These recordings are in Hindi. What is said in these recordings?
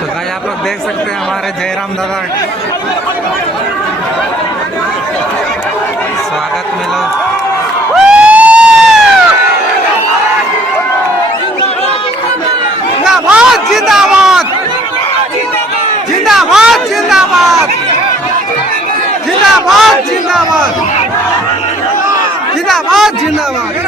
तो भाई आप लोग देख सकते हैं हमारे जयराम दादा स्वागत में लोग जिंदाबाद जिंदाबाद जिंदाबाद जिंदाबाद जिंदाबाद जिंदाबाद जिंदाबाद जिंदाबाद।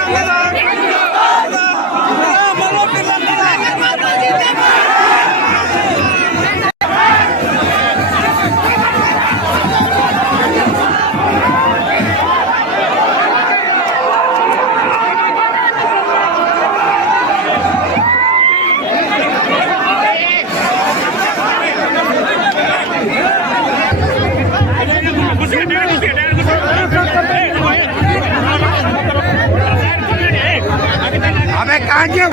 अबे कहाँ गया?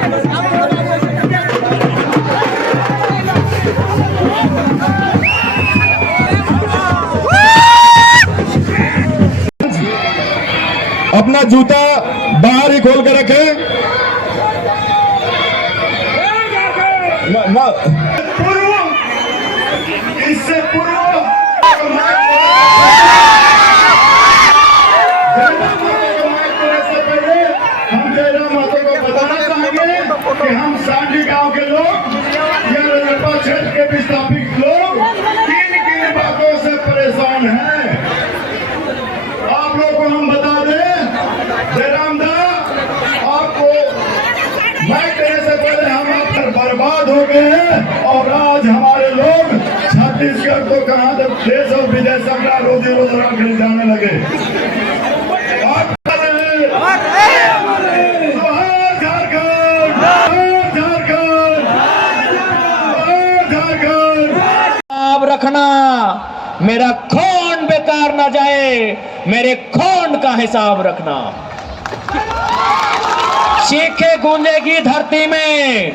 अपना जूता बाहर ही खोल के रखे। इससे पूर्व कि हम सांडी गांव के लोग या रजरप्पा क्षेत्र के विस्थापित लोग किन बातों से परेशान हैं, आप लोग को हम बता दें। जयराम दा आपको मैं कहने से पहले हम आप पर बर्बाद हो गए हैं और आज हमारे लोग छत्तीसगढ़ को कहां तक देश और विदेश का रोजी रोजगार मिल जाने लगे। रखना मेरा खून बेकार ना जाए, मेरे खून का हिसाब रखना। चीखे गूंजेगी धरती में,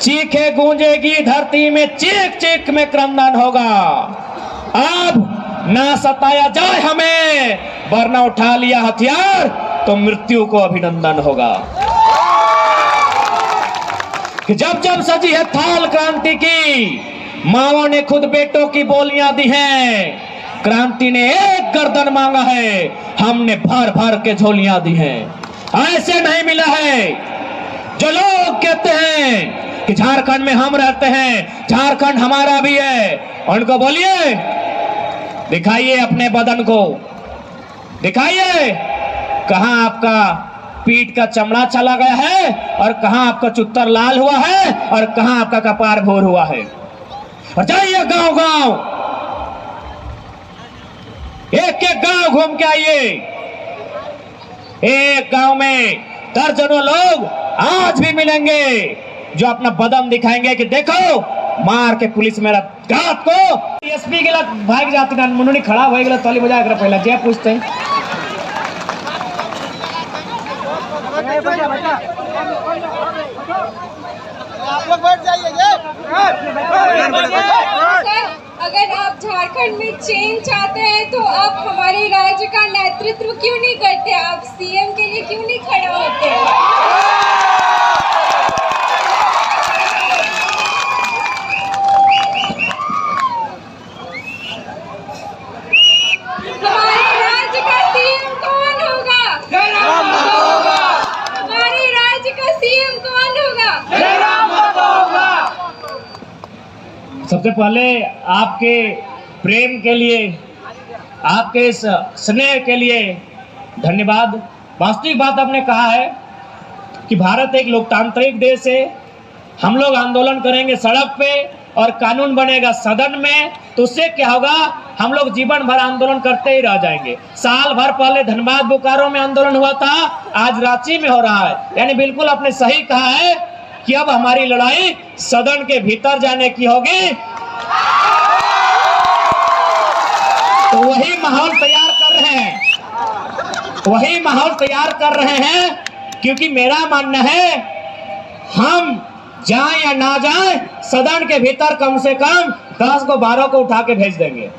चीखे गूंजेगी धरती में, चीख चीख में क्रंदन होगा। अब ना सताया जाए हमें, वरना उठा लिया हथियार तो मृत्यु को अभिनंदन होगा। कि जब जब सजी है थाल क्रांति की, माओ ने खुद बेटों की बोलियां दी हैं। क्रांति ने एक गर्दन मांगा है, हमने भर भर के झोलियां दी हैं। ऐसे नहीं मिला है जो लोग कहते हैं कि झारखंड में हम रहते हैं, झारखंड हमारा भी है। उनको बोलिए, दिखाइए अपने बदन को, दिखाइए कहां आपका पीठ का चमड़ा चला गया है और कहां आपका चुत्तर लाल हुआ है और कहां आपका कपार भोर हुआ है। और जाइए गांव गांव, एक एक गांव घूम के आइए। एक गांव में दर्जनों लोग आज भी मिलेंगे जो अपना बदन दिखाएंगे कि देखो मार के पुलिस मेरा गात को एसपी के लिए भाग जाती ना मुन्नी खड़ा हो गया ताली बजा कर पहला जय पूछते हैं। आप लोग बैठ जाइए। अगर आप झारखंड में चेंज चाहते हैं तो आप हमारे राज्य का नेतृत्व क्यों नहीं करते? आप सीएम के लिए क्यों नहीं खड़े होते? हमारे राज्य का सीएम कौन होगा? हमारे राज्य का सीएम कौन होगा? सबसे पहले आपके प्रेम के लिए, आपके स्नेह के लिए धन्यवाद। वास्तविक बात आपने कहा है कि भारत एक लोकतांत्रिक देश है। हम लोग आंदोलन करेंगे सड़क पे और कानून बनेगा सदन में, तो उससे क्या होगा, हम लोग जीवन भर आंदोलन करते ही रह जाएंगे। साल भर पहले धनबाद बोकारो में आंदोलन हुआ था, आज रांची में हो रहा है। यानी बिल्कुल आपने सही कहा है कि अब हमारी लड़ाई सदन के भीतर जाने की होगी। तो वही माहौल तैयार कर रहे हैं, वही माहौल तैयार कर रहे हैं, क्योंकि मेरा मानना है हम जाएं या ना जाएं, सदन के भीतर कम से कम 10 को 12 को उठा के भेज देंगे।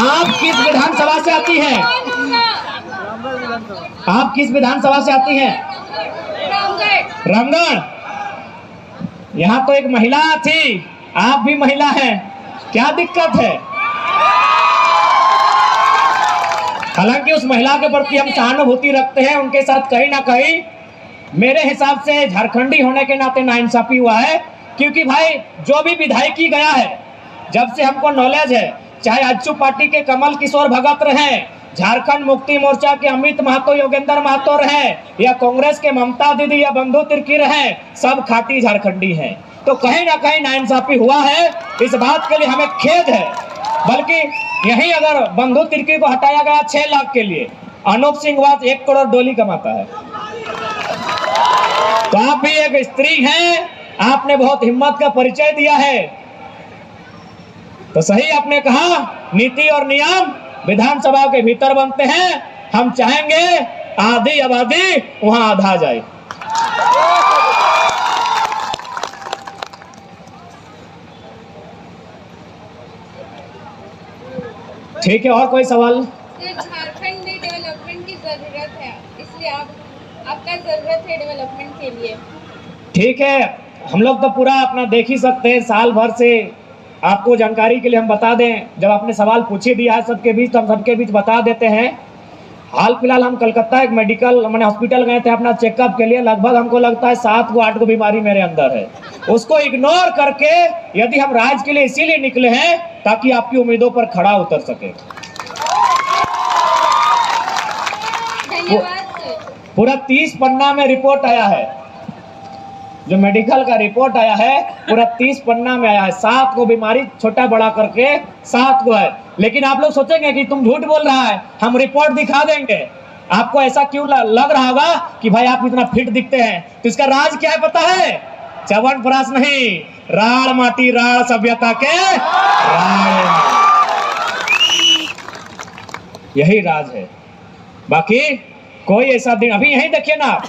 आप किस विधानसभा से आती हैं? आप किस विधानसभा से आती हैं? रामगढ़। यहाँ तो एक महिला थी, आप भी महिला हैं, क्या दिक्कत है? हालांकि उस महिला के प्रति हम सहानुभूति रखते हैं, उनके साथ कहीं ना कहीं मेरे हिसाब से झारखंडी होने के नाते नाइंसाफी हुआ है। क्योंकि भाई जो भी विधायकी गया है, जब से हमको नॉलेज है, चाहे आजसू पार्टी के कमल किशोर भगत रहे, झारखंड मुक्ति मोर्चा के अमित महतो, योगेंद्र महतो रहे, या कांग्रेस के ममता दीदी या बंधु तिर्की रहे, सब खाटी झारखंडी हैं। तो कहीं ना कहीं नाइंसाफी हुआ है, इस बात के लिए हमें खेद है। बल्कि यही अगर बंधु तिर्की को हटाया गया 6 लाख के लिए, अनूप सिंह वास 1 करोड़ डोली कमाता है। तो आप भी एक स्त्री हैं, आपने बहुत हिम्मत का परिचय दिया है। तो सही आपने कहा, नीति और नियम विधानसभा के भीतर बनते हैं। हम चाहेंगे आधी आबादी वहां आधा जाए। ठीक है, और कोई सवाल? झारखंड में डेवलपमेंट की जरूरत है, इसलिए आपका जरूरत है डेवलपमेंट के लिए। ठीक है, हम लोग तो पूरा अपना देख ही सकते हैं, साल भर से आपको जानकारी के लिए हम बता दें, जब आपने सवाल पूछ ही दिया है सबके बीच, तो हम सबके बीच बता देते हैं। हाल फिलहाल हम कलकत्ता एक मेडिकल मैंने हॉस्पिटल गए थे अपना चेकअप के लिए। लगभग हमको लगता है 7 को 8 को बीमारी मेरे अंदर है। उसको इग्नोर करके यदि हम राज्य के लिए इसीलिए निकले हैं ताकि आपकी उम्मीदों पर खड़ा उतर सके। पूरा 30 पन्ना में रिपोर्ट आया है, जो मेडिकल का रिपोर्ट आया है पूरा 30 पन्ना में आया है। 7 को बीमारी छोटा बड़ा करके 7 को है। लेकिन आप लोग सोचेंगे कि तुम झूठ बोल रहा है, हम रिपोर्ट दिखा देंगे। आपको ऐसा क्यों लग रहा होगा कि भाई आप इतना फिट दिखते हैं? तो इसका राज क्या है पता है? च्यवनप्राश नहीं, राड़ माटी राड़ सभ्यता के राड़, यही राज है। बाकी कोई ऐसा दिन, अभी यही देखिए ना,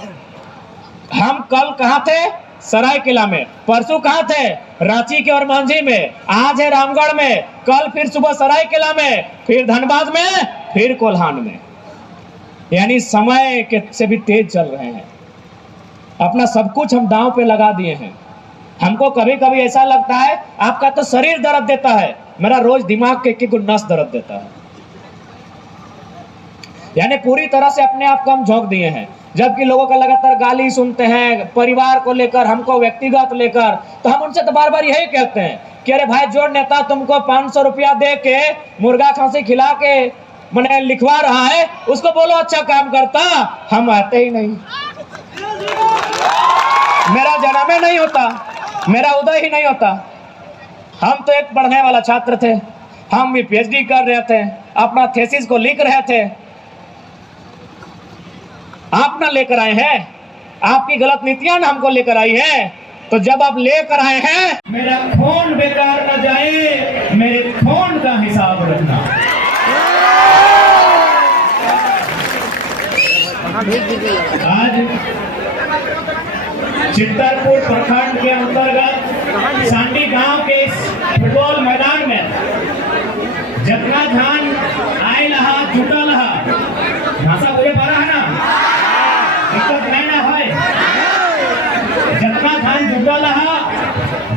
हम कल कहाँ थे? सरायकेला में। परसों कहाँ थे? रांची के और मांझी में। आज है रामगढ़ में, कल फिर सुबह सरायकेला में, फिर धनबाद में, फिर कोल्हान में। यानी समय के से भी तेज चल रहे हैं। अपना सब कुछ हम दांव पे लगा दिए हैं। हमको कभी कभी ऐसा लगता है आपका तो शरीर दर्द देता है, मेरा रोज दिमाग के एक नस दर्द देता है। यानी पूरी तरह से अपने आप को हम झोंक दिए हैं। जबकि लोगों का लगातार गाली सुनते हैं परिवार को लेकर, हमको व्यक्तिगत लेकर, तो हम उनसे तो बार बार यही कहते हैं कि अरे भाई, जो नेता तुमको 500 रुपया दे के मुर्गा खांसी खिला के मैंने लिखवा रहा है, उसको बोलो अच्छा काम करता। हम आते ही नहीं, मेरा जन्म ही नहीं होता, मेरा उदय ही नहीं होता। हम तो एक पढ़ने वाला छात्र थे, हम भी PhD कर रहे थे, अपना थीसिस को लिख रहे थे। आप ना लेकर आए हैं, आपकी गलत नीतियां ना हमको लेकर आई है। तो जब आप लेकर आए हैं, मेरा खून बेकार न जाए, मेरे खून का हिसाब रखना। आज चित्तरपुर प्रखंड के अंतर्गत सांडी गांव के इस फुटबॉल मैदान में जितना धान आए रहा जुटा रहा, भाषा बोले पा रहा है ना, दिक्कत नहीं ना है। जितना धान जुटा रहा,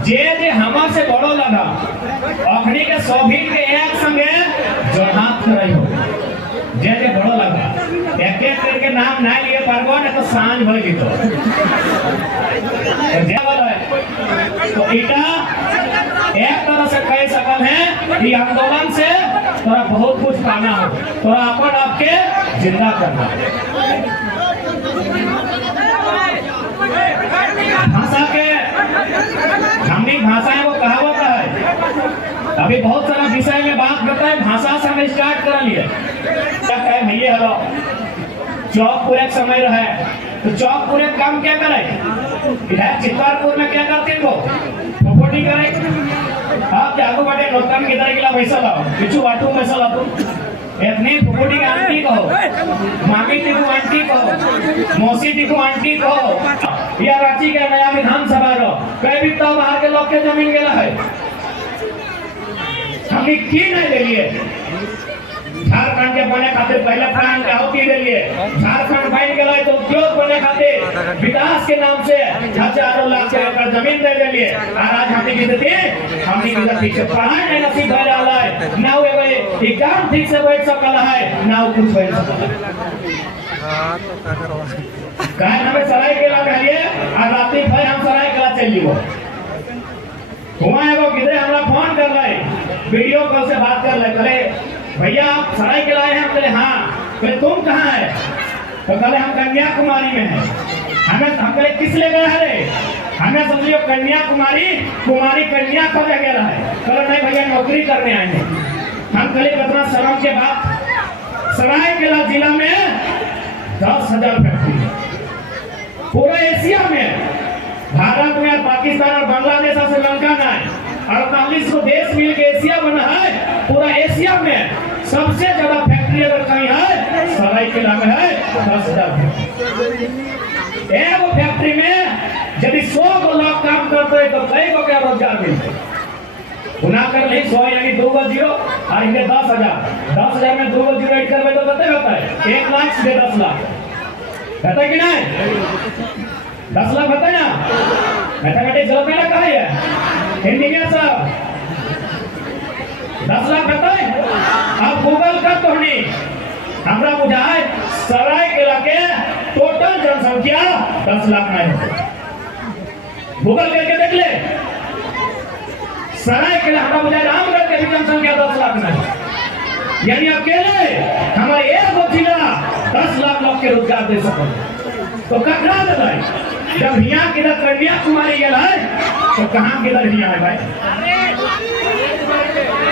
जे हमार से बड़ो लगा, अखनी के सोभिन के एक संगे जो हाथ रही हो, जे बड़ो लगा, एक एक करके नाम ना लिए पारबो ना तो सांझ भर दी। तो इटा एक तरह से कह सकल है कि आंदोलन से तोरा बहुत कुछ पाना हो, तोरा अपन आपके जिंदा करना। भाषा के हमनी भाषाएं वो कहावत है। अभी बहुत सारा विषय में बात करता है, भाषा से हम स्टार्ट कर लिए। क्या कहे भैया हेलो, चौक पूरे समय रहे तो चौक पूरे काम क्या करे? इधर चित्तरपुर में क्या करते हो? फोटोटी करे। आप जागो बाटे नोटन किधर गिला पैसा लाओ, पिछू बाटू पैसा लाओ। इतनी फोटोटी का आंटी कहो, मामी टिकू आंटी कहो, मौसी टिकू आंटी कहो। या रांची के नया विधानसभा रो कई भी तो बाहर के लोग के जमीन गेला है, हमने की नहीं ले लिए। झारखंड के बने खातिर पहले प्राण के आहुति दिलिए। झारखंड बन गए तो उद्योग बने खातिर विकास के नाम से हजारों लाख एकड़ जमीन दे दिलिए। और आज हमने की देती हमने की ठीक से पढ़ाई नहीं नसीब हो रहा है, ना वो एग्जाम ठीक से बैठ सकल है, ना वो कुछ बैठ सकल है। काहे हमें सराय केला कहलिए और रात्रि भर हम सराय केला चल जीवो। हुआ है वो किधर हमरा फोन कर रहे, वीडियो कॉल से बात कर रहे, कहे भैया आप सराय केला आए हैं? हम कहे हाँ। कहे तुम कहाँ है? तो कहे हम कन्याकुमारी में हैं। हम कहे किस ले गए है रे? हमें समझियो कन्याकुमारी कुमारी कन्या का जगह है। कहे नहीं भैया नौकरी करने आए हैं। हम कहे कितना शर्म के बाद सरायकेला जिला में 10,000 फैक्ट्री है। पूरे एशिया में भारत में पाकिस्तान और बांग्लादेश और श्रीलंका में 48 को देश मिल के एशिया बना है। पूरा एशिया में सबसे ज्यादा फैक्ट्री अगर कहीं है सरायकेला में है 10,000 फैक्ट्री। एक फैक्ट्री में यदि 100 को लोग काम करते हैं तो कई को क्या रोजगार मिलते? गुना कर ली 100 यानी 2 को 0 और इनके 10,000 में 2 को 0 ऐड करवे तो कितने होता है? 1 लाख से 10 लाख कहता है कि नहीं? 10 लाख होता है ना? मैथमेटिक्स जरूर में लगा है इंजीनियर साहब 10 लाख होता है। अब गूगल कर तो नहीं हमरा बुझाए सरायकेला के टोटल जनसंख्या 10 लाख नहीं होती। गूगल करके देख ले सरायकेला हमरा बुझाए रामगढ़ के भी जनसंख्या 10 लाख नहीं, यानी अकेले हमारे एक जिला 10 लाख लोग के रोजगार दे सके तो ककरा दे भाई? जब यहाँ किधर कन्याकुमारी गया है तो कहाँ किधर यहाँ है भाई?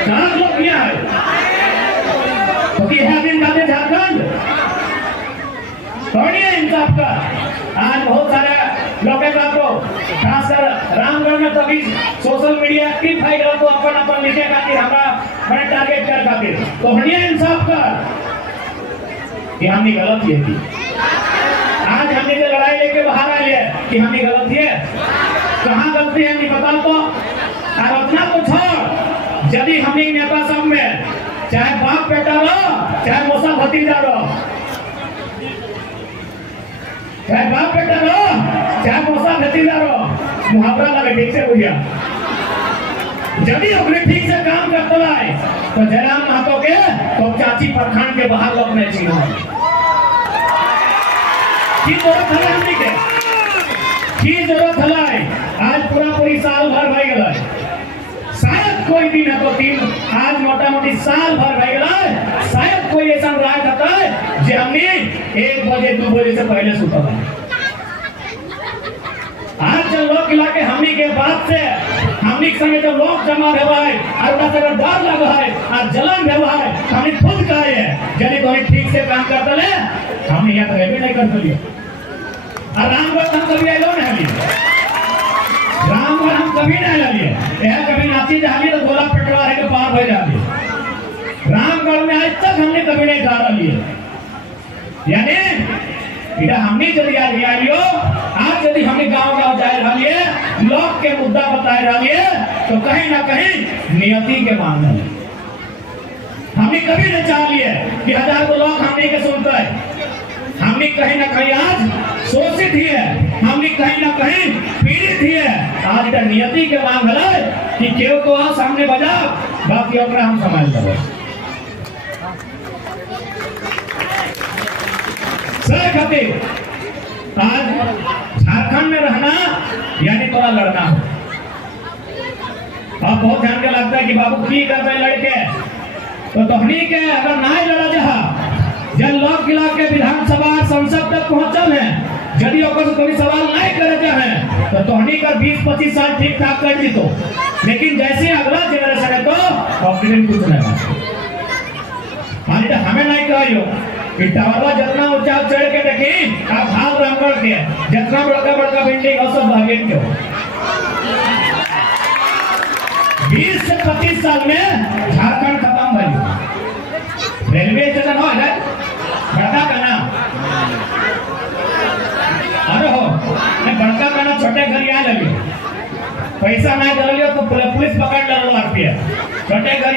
कहाँ लोग यहाँ है? तो कि है दिन जाते झारखंड थोड़ी है इंसाफ का। आज बहुत सारे लोग खासकर रामगढ़ में तो अभी सोशल मीडिया एक्टिव है तो अपन लिखे खातिर हमारा बड़े टारगेट कर खातिर तो हनिया इंसाफ का कि हमने गलत किए थी। आज हमने जो लड़ाई लेके बाहर आ लिया कि हमने गलत है, कहाँ गलती है नहीं बता तो। और अपना तो छोड़ यदि हमने नेता सब में चाहे बाप बेटा रहो चाहे मौसा भतीजा रहो, चाहे बाप बेटा रहो चाहे मौसा भतीजा रहो, मुहावरा लगे ठीक से बुझिया। यदि अपने ठीक से काम करते रहे तो जयराम महतो के तो चाची प्रखंड के बाहर लोग नहीं चिन्ह की जरूरत है हमने के की जरूरत है। आज पूरी साल भर भर गया, शायद कोई दिन है तो 3 आज मोटा मोटी साल भर भर गया, शायद कोई ऐसा राय करता है जो हमने 1 बजे 2 बजे से पहले सुता था। आज जब लोग इलाके हमनी के बाद से हमनी के संगे जब लोग जमा हुआ है और उनका डर लगा है और जलन हुआ है हमने खुद कहे है यदि तो ठीक से काम करते ले हमने यहाँ रहबे नहीं करते लिए। और रामगढ़ हम कभी आए नहीं लिए, रामगढ़ हम कभी नहीं लिए, यह कभी नाची जाली तो गोला पेटवा के पार हो जाली। रामगढ़ में आज तक हमने कभी नहीं डाला लिए, यानी इधर हमने यदि आज लियो आज यदि हमने गांव जाए रहिए लोग के मुद्दा बताए रहिए तो कहीं ना कहीं नियति के मांग है। हमने कभी नहीं चाह लिए कि 1000 को लोग हमने के सुनते हैं। हमने कहीं ना कहीं आज शोषित ही है, हमने कहीं ना कहीं पीड़ित ही है। आज इधर नियति के मांग है कि केव को सामने बजा बाकी अपना हम संभाल करो। खातिर आज झारखंड में रहना यानी थोड़ा लड़ना हो। अब बहुत ध्यान के लगता है कि बाबू की करते लड़के तो तोहनी के अगर ना लड़ा जहा जब लोग किला के विधानसभा संसद तक पहुंचल है यदि कोई सवाल नहीं करे चाहे तो तोहनी कर 20-25 साल ठीक ठाक कर दी तो, लेकिन जैसे अगला जनरेशन है तो ऑक्सीजन कुछ नहीं है। हमें नहीं कहियो टावरवा जितना ऊंचा चढ़ के देखी आप हाल रामगढ़ के जितना बड़का बिल्डिंग और सब भागे के 20 से 25 साल में झारखंड खत्म भइल। रेलवे स्टेशन हो है बड़का का नाम अरे हो बड़का का नाम छोटे घर यहाँ लगे पैसा नहीं दिलियो तो पुलिस पकड़ लो RPF छोटे घर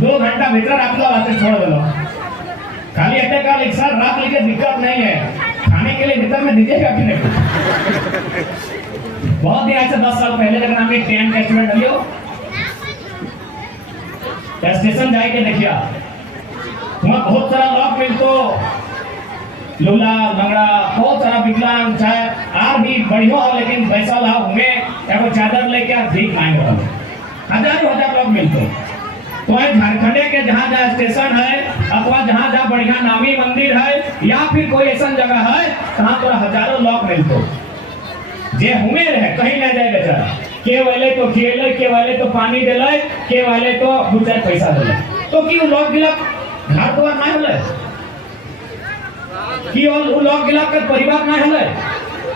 2 घंटा भीतर आप लोग आते छोड़ दो खाली अड्डे का एक साथ रात लेके दिक्कत नहीं है खाने के लिए भीतर में दीजिएगा कि नहीं बहुत दिन ऐसे 10 साल पहले अगर हमें ट्रेन का स्टूडेंट लियो स्टेशन जाके देखिए वहाँ बहुत सारा लोग मिल तो लूला लंगड़ा बहुत सारा विकलांग चाहे आर भी बढ़िया हो लेकिन पैसा लाभ हमें एगो चादर लेके भीख मांग रहा हजार लोग मिलते तो झारखंड के जहाँ जहाँ स्टेशन है अथवा जहाँ जहाँ बढ़िया नामी मंदिर है या फिर कोई ऐसा जगह है जहाँ तोरा हजारों लोग मिलते जे हुए रहे कहीं न जाए बेचारा के वाले तो खिले के वाले तो पानी दिले के वाले तो दू चार पैसा दिले तो कि लोग गिलक घर द्वार नहीं हले कि लोग गिलक के परिवार नहीं हले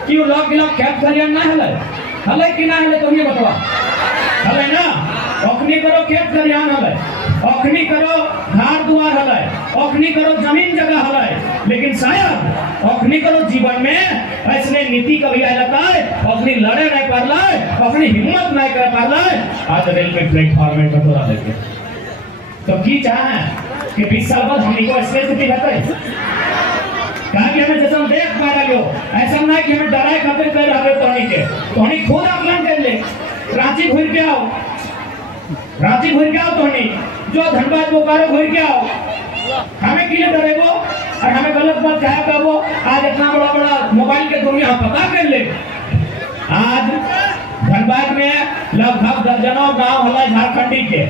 कि लोग गिलक खेत खलियान नहीं हले हले कि नहीं हले तुम ये बताओ हले ना अखनी करो खेत खलियान हले अखनी करो घर द्वार हले अखनी करो जमीन जगह हले लेकिन शायद अखनी करो जीवन में ऐसे नीति कभी आ जाता है अखनी लड़े नहीं कर लाए अपनी हिम्मत नहीं कर पा रहा आज रेलवे प्लेटफॉर्म में कटोरा लेके तो की चाहे कि 20 साल बाद हमनी को ऐसे स्थिति रहते कहा कि हमें जैसा देख पा रहे हो ऐसा नहीं कि हमें डराए खाते कर रहे तोहनी के तोहनी खुद आकलन कर ले रांची घूर के आओ तोहनी जो धनबाद बोकारो घूर के आओ हमें किले डरेगो और हमें गलत बात कहा कहो आज इतना बड़ा बड़ा मोबाइल के दुनिया हम पता कर ले आज धनबाद में लगभग दर्जनों गांव हला झारखंडी के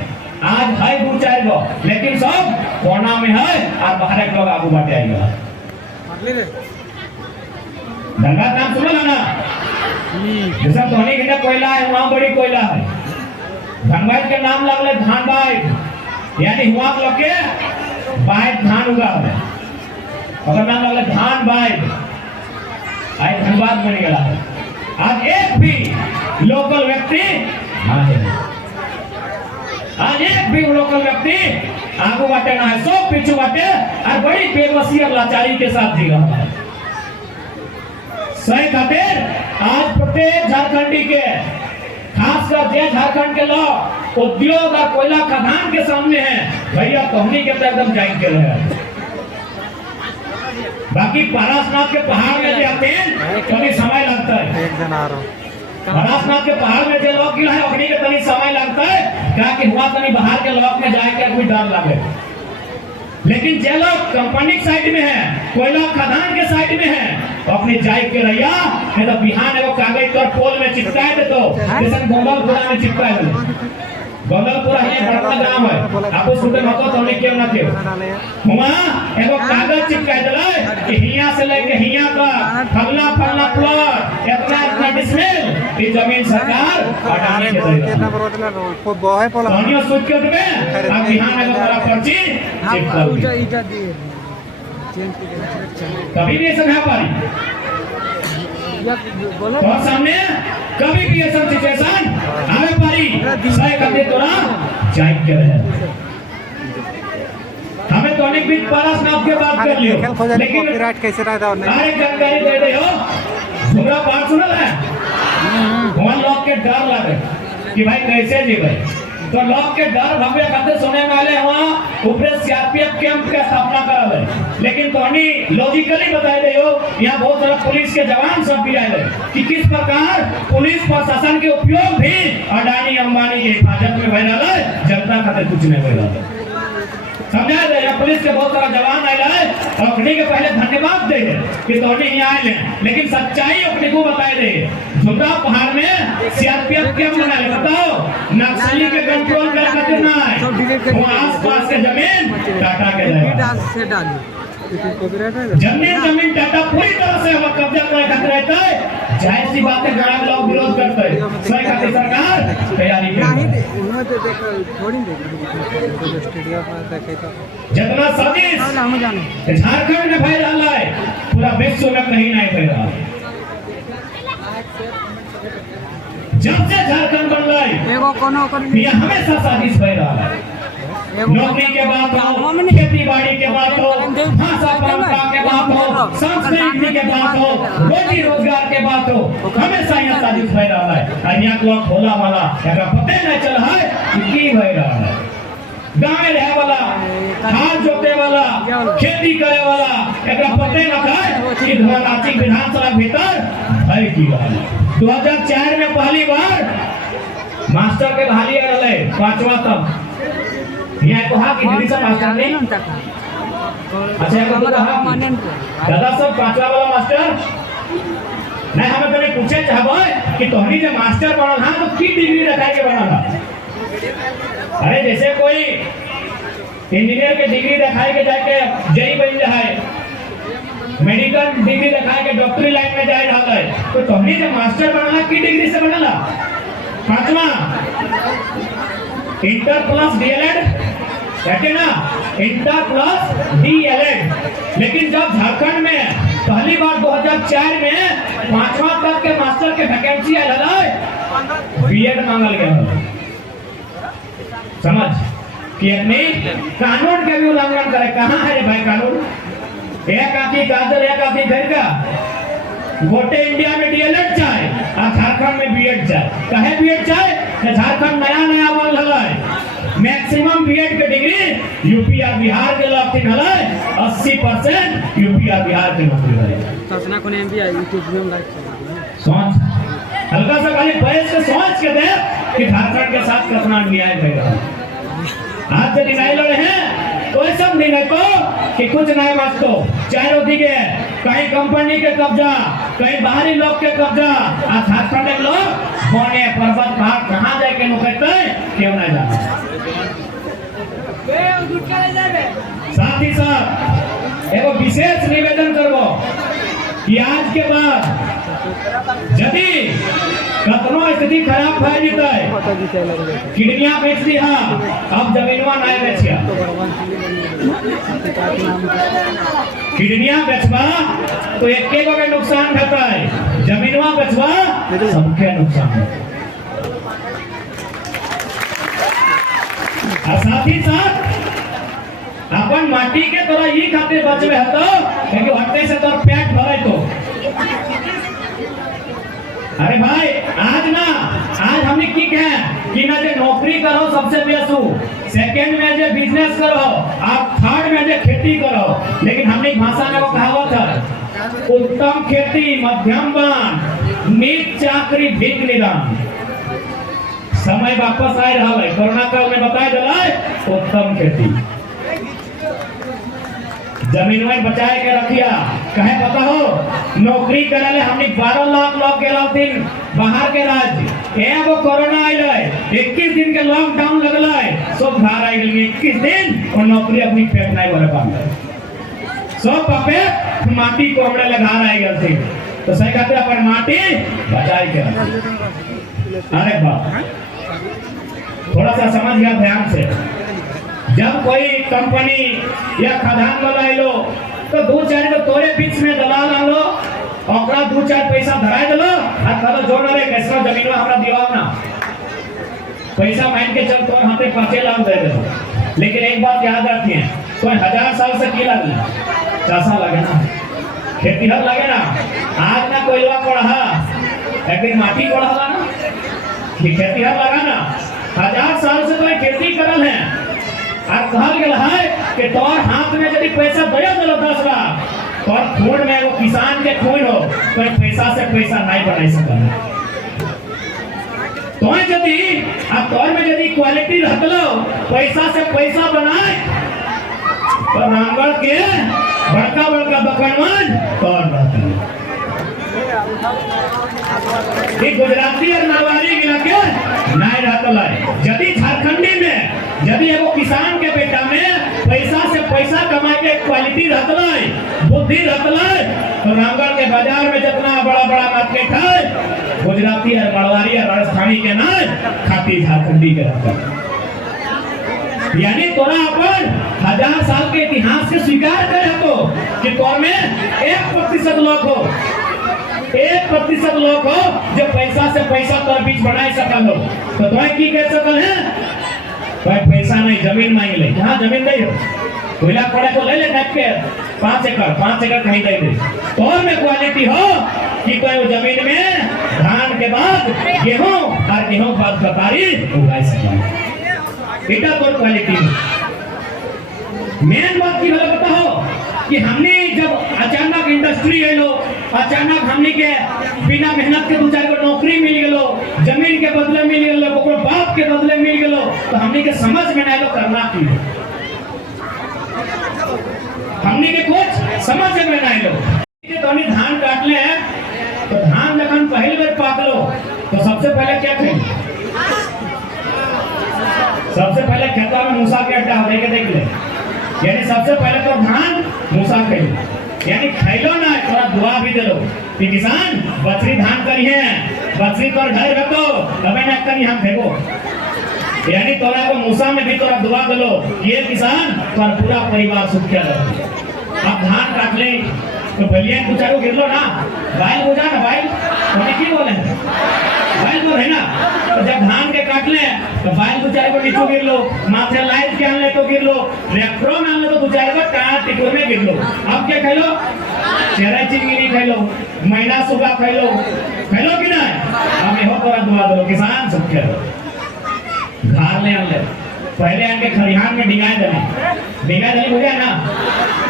आज है 2-4 गो लेकिन सब कोना में है और बाहर के लोग आगू बाटे आएगा धनबाद नाम सुना ना जैसा धोनी के कोयला है वहां बड़ी कोयला है धनबाद के नाम लगले धानबाद यानी हुआ लोग के बाइट धान उगा है अगर नाम लगले धानबाद आई धनबाद बन गया है आज एक भी लोकल व्यक्ति आगू बाटे ना है सब पीछे बाटे और बड़ी बेबसी और लाचारी के साथ जी रहा है सही खातिर आज प्रत्येक झारखंडी के खासकर जे झारखंड के लोग उद्योग और कोयला खदान के सामने हैं भैया तोहनी के तो एकदम जाइन के रहे बाकी पारसनाथ के पहाड़ में जाते हैं कभी समय लगता है पारसनाथ के पहाड़ में जो लोग गिरा है अपनी के तनी समय लगता है क्या कि हुआ तनी बाहर के लोग में जाए के कोई डर लगे लेकिन जो लोग कंपनी साइड में है कोयला खदान के साइड में है तो अपनी जाए के रहिया नहीं तो बिहान एगो कागज पर पोल में चिपकाए दे तो जैसे गोंदलपुरा में चिपकाए दे गोंदलपुरा है बड़ा गांव है आपको सुनते मतो तो नहीं क्यों ना क्यों हुआ एगो कागज चिपकाए दे कि हिया से लेके हिया का फलना प्लॉट इतना डिसमिल ये जमीन सरकार अडानी के देगा सोनियो सोच के देबे अब बिहान एगो बड़ा पर्ची चिपका कभी भी ऐसा नहीं पारी तो सामने कभी भी ऐसा सिचुएशन आवे पारी सही करते तोरा जाए के रहे हमें तो अनेक भी पारसनाथ के बात कर लियो लेकिन कैसे रहता अरे जानकारी दे दे हो हमरा बात सुनल है वहां लोग के डर लगे कि भाई कैसे जीवे तो लोग के डर भव्य करते सुने में आले वहाँ ऊपर सीआरपीएफ कैंप का स्थापना करल है लेकिन तोहनी लॉजिकली बताए दे हो यहाँ बहुत सारा पुलिस के जवान सब भी आए कि किस प्रकार पुलिस प्रशासन के उपयोग भी अडानी अंबानी के हिफाजत में भय रहा है जनता खातिर कुछ नहीं भय रहा है समझा दे या पुलिस के बहुत सारा जवान आए है अखनी के पहले धन्यवाद दे कि तोहनी यहाँ आए लेकिन सच्चाई अखनी को बताए दे झुमरा पहाड़ में सीआरपीएफ कैंप बना ले बताओ नक्सली के कंट्रोल कर खातिर ना है वहाँ आसपास के जमीन टाटा के जाएगा जमीन टाटा पूरी तरह से कब्जा करे खातिर रहता है जाहिर सी बात है ग्राम लोग विरोध करते हैं सही खातिर सरकार तैयारी जितना साजिश झारखंड में भय रहा है पूरा विश्व में कहीं नहीं भय रहा जब से झारखंड बन रहा है ये हमेशा साजिश भय रहा है नौकरी के बात हो खेती बाड़ी के बात हो भाषा परंपरा के बात हो संस्कृति के बात हो रोजी रोजगार के बात हो हमेशा यहाँ साजिश भय रहा है और यहाँ लोग भोला वाला पता नहीं चल रहा है कि भय रहा है गाँव में रहे वाला, हाथ जोते वाला, खेती करे वाला, एकरा पते न था कि धोलाची विधानसभा भीतर है की रहल। 2004 में पहली बार मास्टर के बहाली रहले 5वां तक। यहाँ कहा कि दिल्ली से मास्टर नहीं, अच्छा को कहा दादा सब 5वां वाला मास्टर नहीं। हमें पहले पूछे चाहबो कि तोहनी जे मास्टर बनल हां तो की डिग्री रखा के बनल हा? अरे जैसे कोई इंजीनियर के डिग्री रखाए के जाके जई बन जाए, मेडिकल डिग्री रखाए के डॉक्टरी लाइन में जाए रहा है, तो तोहनी जे मास्टर बनला की डिग्री से बनला? 5वां इंटर प्लस डीएलएड कहते ना, इंटर प्लस डीएलएड। लेकिन जब झारखंड में पहली बार 2004 में 5वां तक के मास्टर के वैकेंसी आयल है, बीएड मांगल गया। समझ कि अपने कानून के भी उल्लंघन करे। कहाँ है रे भाई कानून? एक आदमी काजल, एक आदमी घर का गोटे इंडिया में डीएलएड चाहे और झारखंड में बीएड चाहे। कहे बीएड चाहे? झारखंड नया नया बन रहा है, मैक्सिमम बीएड के डिग्री यूपी और बिहार के लोग थी हला 80% यूपी और बिहार के नौकरी रहे। सोचना कोने एमपी आई यूट्यूब में लाइक सोच हल्का सा खाली बहस के सोच के दे कि झारखंड के साथ कितना अन्याय हो रहा है। आज यदि नहीं लड़े हैं तो ऐसा नहीं है तो कि कुछ नहीं मत तो चारों दिखे कहीं कंपनी के कब्जा, कहीं बाहरी लोग के कब्जा, आज झारखंड के लोग बोने पर्वत पहाड़ कहाँ जाके नुकते क्यों नहीं जाते। साथ ही साथ एगो विशेष निवेदन करबो कि आज के बाद यदि कतनो स्थिति खराब भय जेतै, किडनिया बेच दिया, अब जमीनवा नहीं बेचिया। किडनिया बेचबा तो एके गो के नुकसान होता है, जमीनवा बेचबा सबके नुकसान है। और साथ ही साथ अपन माटी के तोरा ये खातिर बचबे हतो कि हटने से तोर पेट भरे तो। अरे भाई आज हमने की कहे कि ना जे नौकरी करो सबसे बेसू, सेकंड में जे बिजनेस करो, आप थर्ड में जे खेती करो। लेकिन हमने भाषा में वो कहावत है, उत्तम खेती मध्यम दान, नीच चाकरी भीख निदान। समय वापस आए रहा है, कोरोना काल में बताए दिला उत्तम खेती जमीन में बचाए के रखिया। कहे पता हो नौकरी करे हमने 12 लाख लोग के बाहर के राज्य एगो कोरोना आयल है, 21 दिन के लॉकडाउन लगल है, सब घर आई गई 21 दिन और नौकरी अपनी पेट नहीं भर पा सब पापे माटी को हमने लगा आई गए थे। तो सही कहते अपन माटी बचाए के। अरे बाप थोड़ा सा समझ गया ध्यान से। जब कोई कंपनी या खदान वाला आइलो तो 2-4 को तोरे बीच में दलाल आलो, ओकरा 2-4 पैसा धराय दलो आ करो जोड़ रे कैसा जमीनवा हमरा दिवाओ ना, पैसा मान के चल तोर हाथे 5 लाख दे दे। लेकिन एक बात याद रखिए, कोई 1000 साल से की लगे चासा लगे ना, खेतीहर लगे ना। आज ना कोयला पढ़ा एक दिन माटी पढ़ा ना, खेतीहर लगा ना। 1000 साल से तो खेती करल है और कहल गेल है कि तोर हाथ में यदि पैसा दे दलो 10 लाख, तोर खून में वो किसान के खून हो, तो पैसा से पैसा नहीं बना सकल। तो यदि अब तोर में यदि क्वालिटी रहतलो, पैसा से पैसा बनाए तो रामगढ़ के बड़का बड़का दुकानवान तोर रहते गुजराती और मारवाड़ी मिला के नहीं रहता। यदि झारखंडी में यदि एगो किसान के बेटा में पैसा से पैसा कमाए के क्वालिटी रहता है, बुद्धि रहता है, तो रामगढ़ के बाजार में जितना बड़ा बड़ा मार्केट है गुजराती और मारवाड़ी और राजस्थानी के ना खाती झारखंडी के रहता है। यानी तोरा अपन 1000 साल के इतिहास के स्वीकार करे तो कि तोर में 1% लोग हो, 1% लोग हो जो पैसा से पैसा तोर बीच बनाए सकल हो। तो तुम्हें की कह सकल है भाई पैसा नहीं जमीन मांग ले, जहाँ जमीन नहीं हो कोयला पड़े तो ले ले के 5 एकड़ कहीं दे दे। तोर में क्वालिटी हो कि कोई जमीन में धान के बाद गेहूं और गेहूं बाद कपारी उगाई सके। এটা তোর क्वालिटी मेन बात की भला बताओ कि हमने जब अचानक इंडस्ट्री आइलो, अचानक हमने के बिना मेहनत के दो चार को नौकरी मिल गेलो, जमीन के बदले मिल गेलो, कोई बाप के बदले मिल गेलो, तो हमने के समझ में ना आइलो करना की हमने के कुछ समझ में ना आइलो। तो हमने धान काट ले हैं, तो धान जखन पहली बार पाकलो तो सबसे पहले क्या करें? सबसे पहले खेतवा में मूसा के अड्डा हो के देख ले, यानी सबसे पहले तो धान मूसा खैलो, यानी खैलो ना थोड़ा दुआ भी दे लो कि किसान बछरी धान करी है, बछरी तोर घर रखो तबे ना करी हम फेंको, यानी तोरा को मूसा में भी तोरा दुआ दे लो ये किसान तोर पूरा परिवार सुखिया रहो। अब धान काट ले तो बलिया कुचारो गिरलो ना, बाइल बुझा ना, बाइल तुम्हें की बोले बाइल बोल है ना, तो जब धान के काट ले तो बाइल कुचारे को नीचे गिर लो, माथे लाइट के आनले तो गिर लो, ट्रैक्टरों में आनले तो कुचारे को टाट टिकोर में गिर लो। अब क्या खाई लो? चेहरा चिंगड़ी खाई लो, मैना सुगा खाई लो कि ना? अब ये हो तोरा दुआ दो किसान सुखिया रहो। घर ले आनले पहले आके खरिहान में डिगाए दले हो गया ना,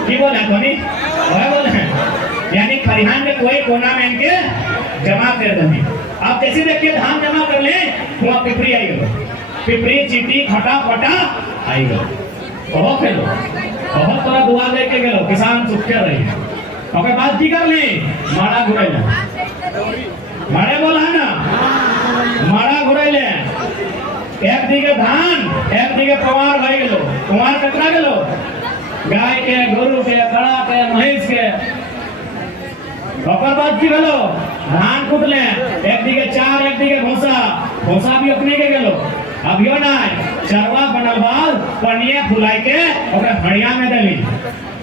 की बोला कोनी वह बोले, यानी खरिहान में कोई कोना में इनके जमा कर दे। आप जैसे देखिए धान जमा कर ले वहाँ पिपरी आई गलो, पिपरी चीटी खटा फटा आई गलो, बहुत खेलो बहुत तोरा दुआ दे के गेलो किसान सुखिया रही। ओके बात की कर ले मारा घुराइले, मारे बोला ना मारा घुराइले, एक दिगे धान एक दिगे कुंवार भर गेलो, कुंवार कतना गेलो गाय के गोरु के कड़ा के महेश के। ओकर बाद की भेलो धान कुटले एक दिगे चार एक दिगे भूसा, भूसा भी अपने के गेलो। अब यो ना चरवा बनल बाल पनिया फुलाई के ओकरा हड़िया में दली,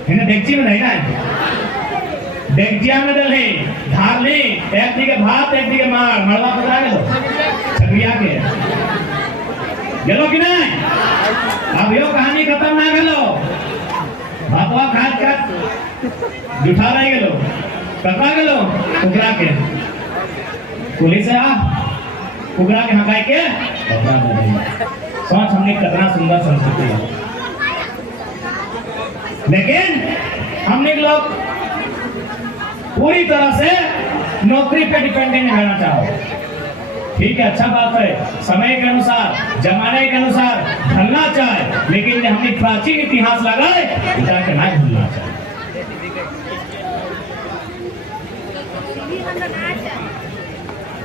इने डेगची में नहीं ना, डेगचिया में दली धार ली, एक दिगे भात एक दिगे मार मड़वा पकड़ा गेलो छबिया के गेलो कि नहीं। अब यो कहानी खत्म ना गेलो, भातवा खाद का जुठा रह गेलो, ककड़ा गेलो कुकरा के पुलिस आ कुकरा के हकाई के सोच हमने कितना सुंदर संस्कृति है। लेकिन हमने लोग पूरी तरह से नौकरी पे डिपेंडेंट नहीं रहना चाहो, ठीक है अच्छा बात है, समय के अनुसार जमाने के अनुसार ढलना चाहे, लेकिन हमने प्राचीन इतिहास लगाए जाके ना भूलना चाहिए।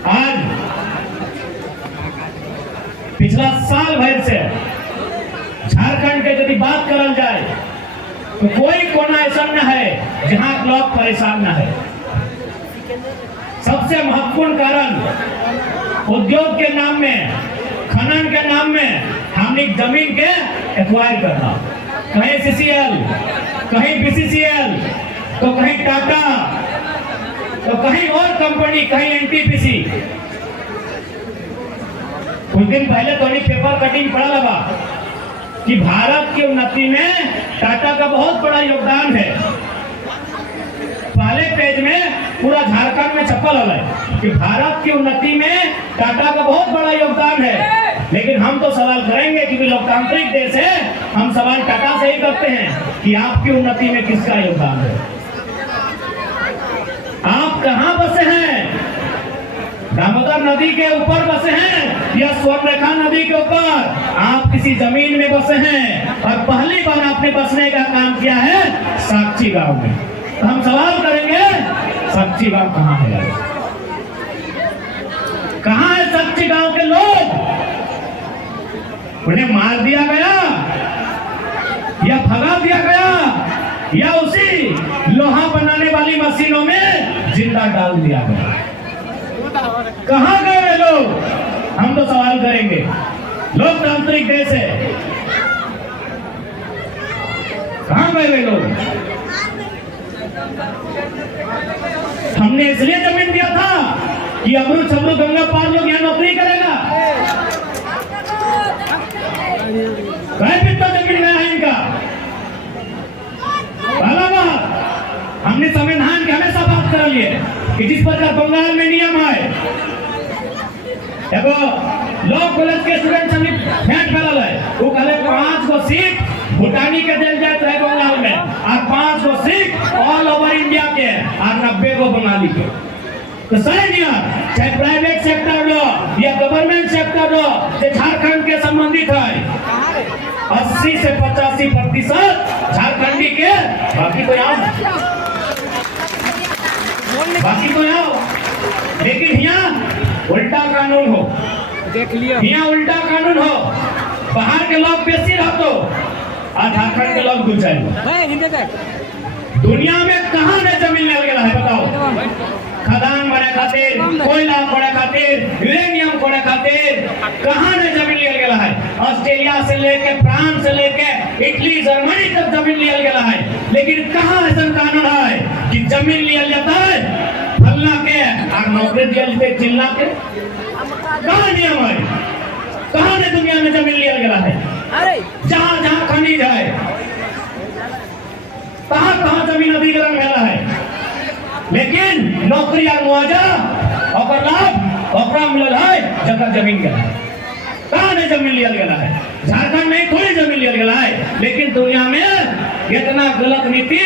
आज पिछला साल भर से झारखंड के यदि बात करल जाए तो कोई कोना ऐसा न है जहां लोग परेशान न है। सबसे महत्वपूर्ण कारण उद्योग के नाम में, खनन के नाम में हमने जमीन के एक्वायर करना, कहीं CCL, कहीं BCCL, तो कहीं टाटा, तो कहीं और कंपनी, कहीं NTPC। कुछ दिन पहले तो पेपर कटिंग पड़ा लगा कि भारत की उन्नति में टाटा का बहुत बड़ा योगदान है। पहले पेज में पूरा झारखंड में छपल है कि भारत की उन्नति में टाटा का बहुत बड़ा योगदान है। लेकिन हम तो सवाल करेंगे क्योंकि लोकतांत्रिक देश है, हम सवाल टाटा से ही करते हैं कि आपकी उन्नति में किसका योगदान है? आप कहां बसे हैं? दामोदर नदी के ऊपर बसे हैं या स्वर्णरेखा नदी के ऊपर? आप किसी जमीन में बसे हैं और पहली बार आपने बसने का काम किया है साक्षी गांव में। तो हम सवाल करेंगे साक्षी गांव कहां है? कहां है साक्षी गांव के लोग? उन्हें मार दिया गया या भगा दिया गया या उसी लोहा बनाने वाली मशीनों में जिंदा डाल दिया गया? कहां गए वे लोग? हम तो सवाल करेंगे। लोकतांत्रिक देश है, कहां गए वे लोग? हमने इसलिए जमीन दिया था कि अमृत छमरू गंगा पार लोग यहाँ नौकरी करेगा। कहीं कितना जमीन गया है इनका? पहला बात, हमने संविधान की हमेशा बात कर लिए कि जिस प्रकार बंगाल में नियम है, देखो लॉ कॉलेज के स्टूडेंट सभी भेंट फैलल है। वो कहले 5 गो सीट भूटानी के दिल जात है बंगाल में, और 5 गो सीट ऑल ओवर इंडिया के, और 90 गो बंगाली के। तो सही नहीं है, चाहे प्राइवेट सेक्टर लो या गवर्नमेंट सेक्टर लो, जो झारखंड के संबंधित है 80 से 85% झारखंडी के, बाकी तो यहाँ लेकिन यहाँ उल्टा कानून हो, देख लिया यहाँ उल्टा कानून हो, बाहर के लोग बेसी रहते और झारखंड के लोग घुस जाए। दुनिया में कहाँ ने जमीन ले गया है बताओ? खदान बने खातिर, कोयला बने खातिर, यूरेनियम बने खातिर कहाँ ने जमीन लिया गया है? ऑस्ट्रेलिया से लेके फ्रांस से लेके इटली जर्मनी तक जमीन लिया गया है। लेकिन कहाँ ऐसा कानून है कि जमीन लिया जाता है फलना के और नौकरी दिया जाते चिल्ला के? कहाँ नियम है? कहाँ ने दुनिया में जमीन लिया गया है? जहाँ जहाँ खनिज है कहाँ जमीन अधिग्रहण गया है। लेकिन नौकरी और मुआवजा और लाभ ओकरा मिलल है जगह जमीन गया है। कहाँ ने जमीन लिया गया है? झारखंड में थोड़ी जमीन लिया गया है। लेकिन दुनिया में इतना गलत नीति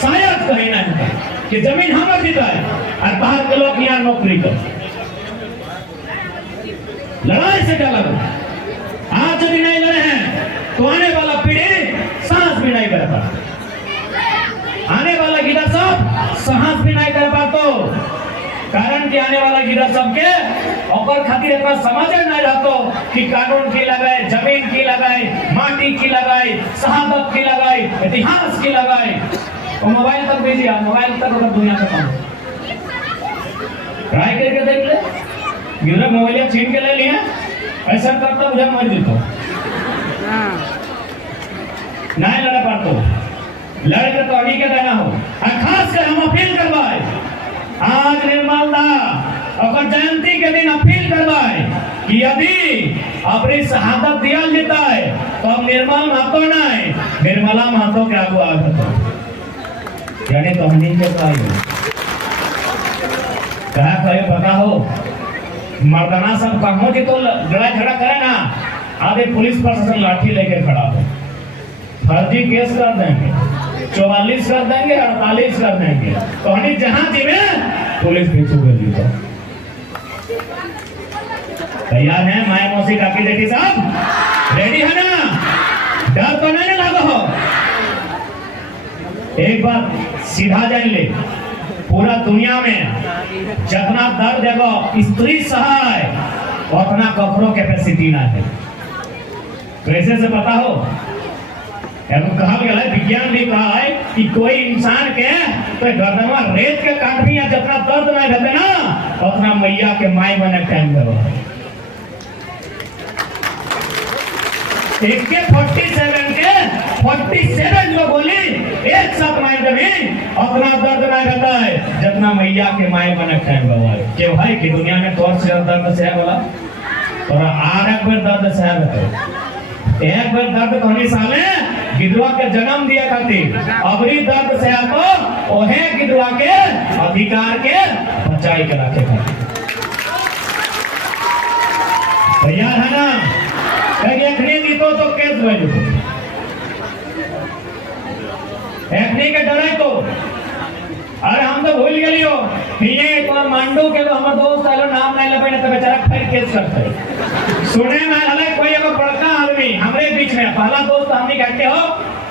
शायद कहीं नहीं है कि जमीन हमारे जीता है और बाहर के लोग यहाँ नौकरी कर। लड़ाई से क्या लगा? आज यदि नहीं लड़े हैं तो आने वाला पीढ़ी सांस भी नहीं कर पाता, आने वाला गिरा सब सांस भी नहीं कर पातो। कारण कि आने वाला गिरा सबके ओकर खातिर इतना समझ नहीं रहतो कि कानून की लगाए, जमीन की लगाए, माटी की लगाए, शहादत की लगाए, इतिहास की लगाए। तो मोबाइल तक भेजिए, मोबाइल तक अगर दुनिया का काम ट्राई करके देख ले। गिरा मोबाइल छीन के ले लिए, ऐसा करता मुझे मर जीतो नहीं लड़ पातो। लड़के तो अभी के देना हो। और खास कर हम अपील करवाए, आज निर्मल दा और जयंती के दिन अपील करवाए कि यदि अपनी शहादत दिया जाता है तो हम निर्मल महतो नहीं, निर्मला महतो के आगू आगत यानी तो हम के कहा कहे पता हो मर्दाना सब कहो जी तो लड़ाई झगड़ा करे ना, आधे पुलिस प्रशासन लाठी लेके खड़ा हो, फर्जी केस कर देंगे, 44 कर देंगे, 48 कर देंगे। तो हम जहां जीवे पुलिस पीछे गई। तो तैयार है माया मौसी काकी जेठी साहब? रेडी है ना? डर तो नहीं लगा हो? एक बार सीधा जान ले, पूरा दुनिया में जितना दर्द एगो स्त्री सहाय उतना कपड़ों कैपेसिटी ना है। कैसे से पता हो? कहा गया है, विज्ञान भी कहा है कि कोई इंसान के तो गर्दनवा रेत के काट भी जितना दर्द नहीं रहते ना उतना मैया के माई बने टाइम करो। एक के 47 जो बोली एक साथ माई जमीन उतना दर्द नहीं रहता है जितना मैया के माई बने टाइम करो। क्यों भाई कि दुनिया में तौर से दर्द सह बोला और आर एक बार दर्द सह रहते, एक बार दर्द होने साले गिदवा के जन्म दिया करती, अबरी दर्द से तो ओहे गिदवा के अधिकार के बचाई के रखे करती। तैयार है ना? एखनी जीतो तो केस बन जीतो, एखनी के डरे तो। अरे हम तो भूल गए हो ये एक बार मांडू के तो हमारे दोस्त आलो नाम नहीं लगे तो बेचारा फिर केस करते। सुने में अलग कोई एगो बड़का आदमी हमारे बीच में, पहला दोस्त हमने कहते हो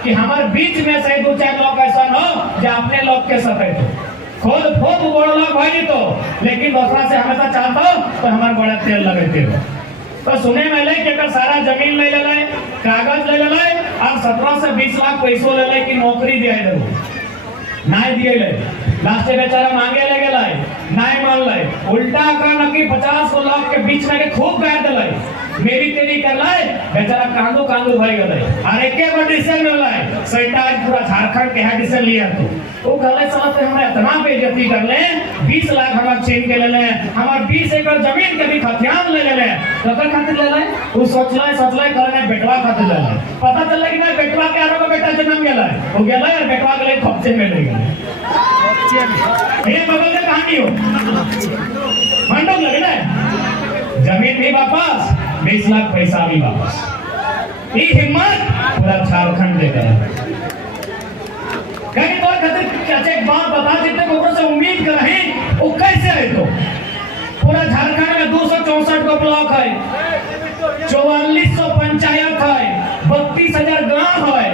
कि हमारे बीच में से 2-4 लोग ऐसा हो जो अपने लोग के सते खुद बड़ा लोग भाई तो, लेकिन दूसरा से हमेशा चाहता हो तो हमारे बड़ा तेल लगते हो। तो सुने में ले कि अगर सारा जमीन ले ले, कागज ले ले और 17 से 20 लाख पैसों ले ले कि नौकरी दिया दे नहीं दिए ले, लास्ट बेचारा मांगे लगे लाई नहीं मान लाई, उल्टा कर नकी 50 लाख के बीच में खूब कह दिलाई मेरी तेरी कर लाई, बेचारा कांदू कांदू भाई गए। और एक बार डिसीजन में लाई सैटा पूरा झारखंड के डिसीजन लिया तो वो कहले साला से हमरा इतना बेइज्जती कर ले, 20 लाख हमार छीन के ले ले, हमार 20 एकड़ जमीन के भी खतियान ले ले ककर खातिर ले ले। वो सोचले करने बेटवा खातिर ले ले, पता चल कि ना बेटवा के आरो बेटा जन्म गेला हो गेला और बेटवा के लिए खपचे में ले गए। ये बगल में कहानी हो मंडप लगे ना, जमीन भी वापस 20 लाख पैसा भी वापस। ये हिम्मत पूरा झारखंड देकर कहीं बार कहते एक बात बता देते ऊपर से उम्मीद कर रहे वो कैसे है। तो पूरा झारखंड में 264 को ब्लॉक है, 4400 पंचायत है, 32,000 गांव है।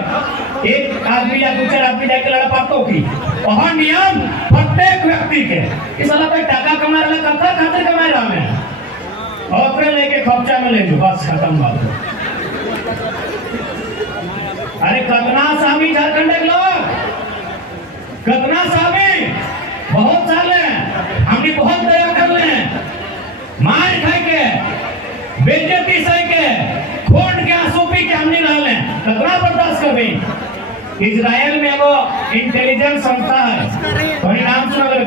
एक आदमी या दो चार आदमी जाके लड़ा पातों की वहां नियम प्रत्येक व्यक्ति के इस अलग कोई टाका कमा रहा कत्ता खातिर कमा रहा मैं और अपने लेके खर्चा में ले जो बस खत्म बात। अरे कतना सामी झारखंड के लोग, कतना सामी बहुत साले हमने बहुत दया कर ले, मार खाए के बेइज्जती सह के खून के आंसू पी के हमने रह ले, कतना बर्दाश्त कर भाई। इजराइल में वो इंटेलिजेंस संस्था है, परिणाम सुना